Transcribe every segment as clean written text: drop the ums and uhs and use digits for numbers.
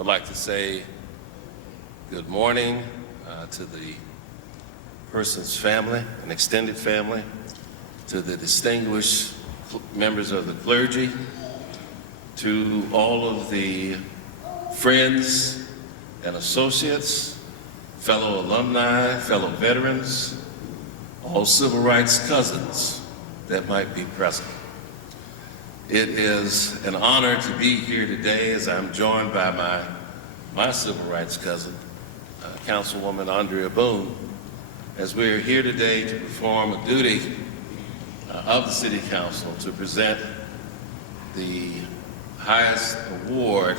would like to say good morning to the person's family and extended family, to the distinguished members of the clergy, to all of the friends and associates, fellow alumni, fellow veterans, all civil rights cousins that might be present. It is an honor to be here today as I'm joined by my civil rights cousin, Councilwoman Andrea Boone, as we are here today to perform a duty of the City Council to present the highest award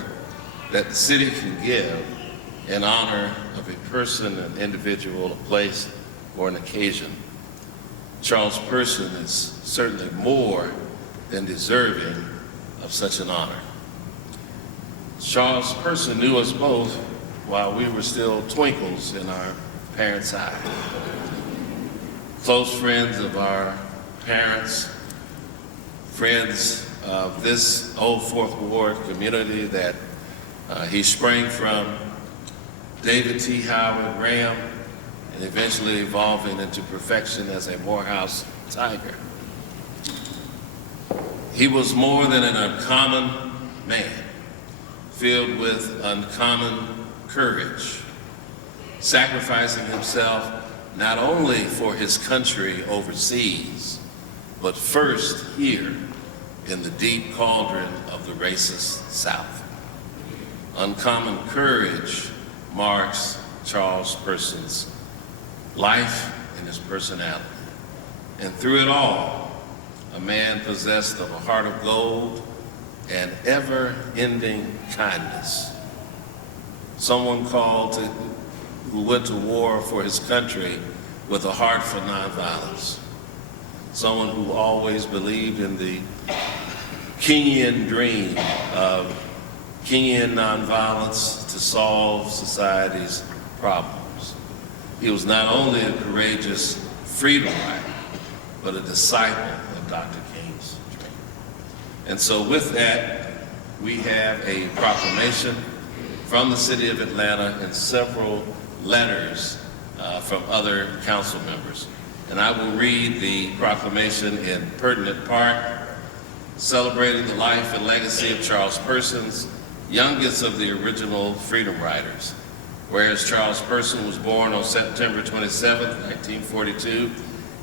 that the city can give in honor of a person, an individual, a place, or an occasion. Charles Person is certainly more than deserving of such an honor. Charles Person knew us both while we were still twinkles in our parents' eye. Close friends of our parents, friends of this old Fourth Ward community that he sprang from, David T. Howard Graham, and eventually evolving into perfection as a Morehouse Tiger. He was more than an uncommon man, filled with uncommon courage, sacrificing himself not only for his country overseas, but first here in the deep cauldron of the racist South. Uncommon courage marks Charles Person's life and his personality. And through it all, a man possessed of a heart of gold and ever-ending kindness. Someone who went to war for his country with a heart for nonviolence. Someone who always believed in the Kingian dream of Kingian nonviolence to solve society's problems. He was not only a courageous freedom fighter, but a disciple of Dr. King's dream. And so with that, we have a proclamation from the City of Atlanta and several letters from other council members. And I will read the proclamation in pertinent part, celebrating the life and legacy of Charles Persons, youngest of the original freedom riders. Whereas Charles Person was born on September 27, 1942,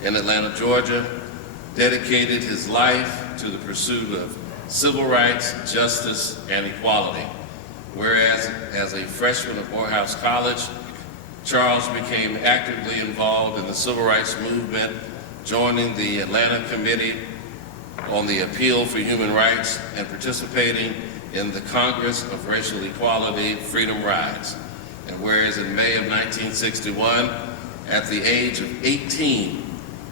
in Atlanta, Georgia, dedicated his life to the pursuit of civil rights, justice, and equality. Whereas as a freshman at Morehouse College, Charles became actively involved in the civil rights movement, joining the Atlanta Committee on the Appeal for Human Rights and participating in the Congress of Racial Equality Freedom Rides. And whereas in May of 1961, at the age of 18,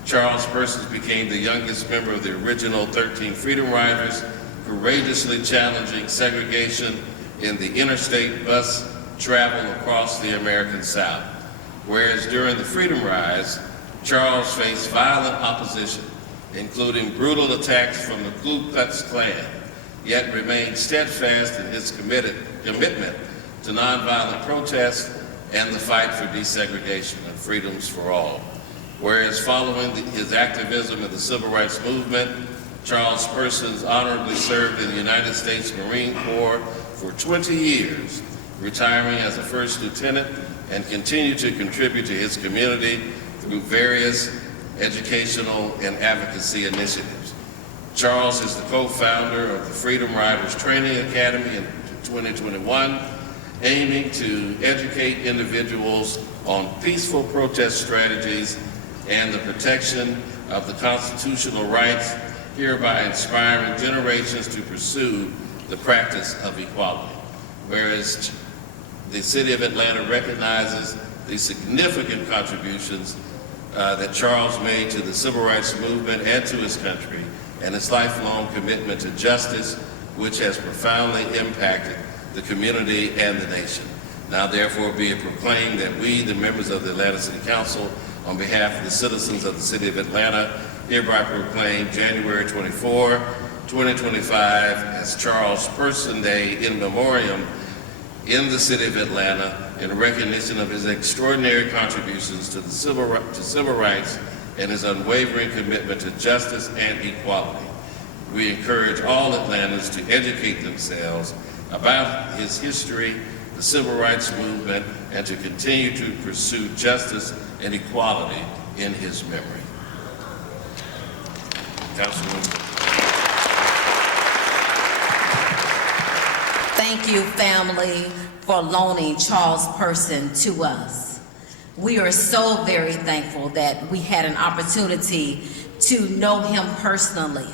Charles Persons became the youngest member of the original 13 Freedom Riders, courageously challenging segregation in the interstate bus travel across the American South. Whereas during the Freedom Rides, Charles faced violent opposition, including brutal attacks from the Ku Klux Klan, yet remained steadfast in his commitment to nonviolent protest and the fight for desegregation and freedoms for all. Whereas following his activism in the civil rights movement, Charles Persons honorably served in the United States Marine Corps for 20 years, retiring as a first lieutenant, and continued to contribute to his community through various educational and advocacy initiatives. Charles is the co-founder of the Freedom Riders Training Academy in 2021, aiming to educate individuals on peaceful protest strategies and the protection of the constitutional rights, hereby inspiring generations to pursue the practice of equality. Whereas the City of Atlanta recognizes the significant contributions that Charles made to the civil rights movement and to his country, and his lifelong commitment to justice, which has profoundly impacted the community and the nation. Now therefore be it proclaimed that we, the members of the Atlanta City Council, on behalf of the citizens of the City of Atlanta, hereby proclaim January 24, 2025 as Charles Person Day in memoriam, in the city of Atlanta in recognition of his extraordinary contributions to civil rights and his unwavering commitment to justice and equality. We encourage all Atlantans to educate themselves about his history, the civil rights movement, and to continue to pursue justice and equality in his memory. Councilwoman. Thank you, family, for loaning Charles Person to us. We are so very thankful that we had an opportunity to know him personally,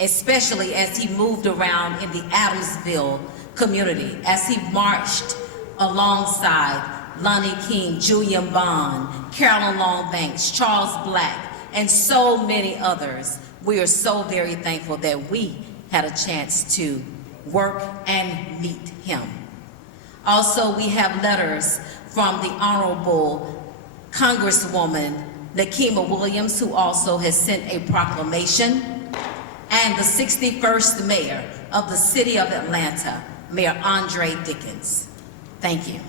especially as he moved around in the Adamsville community, as he marched alongside Lonnie King, Julian Bond, Carolyn Longbanks, Charles Black, and so many others. We are so very thankful that we had a chance to work and meet him. Also, we have letters from the Honorable Congresswoman Nakima Williams, who also has sent a proclamation, and the 61st Mayor of the City of Atlanta, Mayor Andre Dickens. Thank you.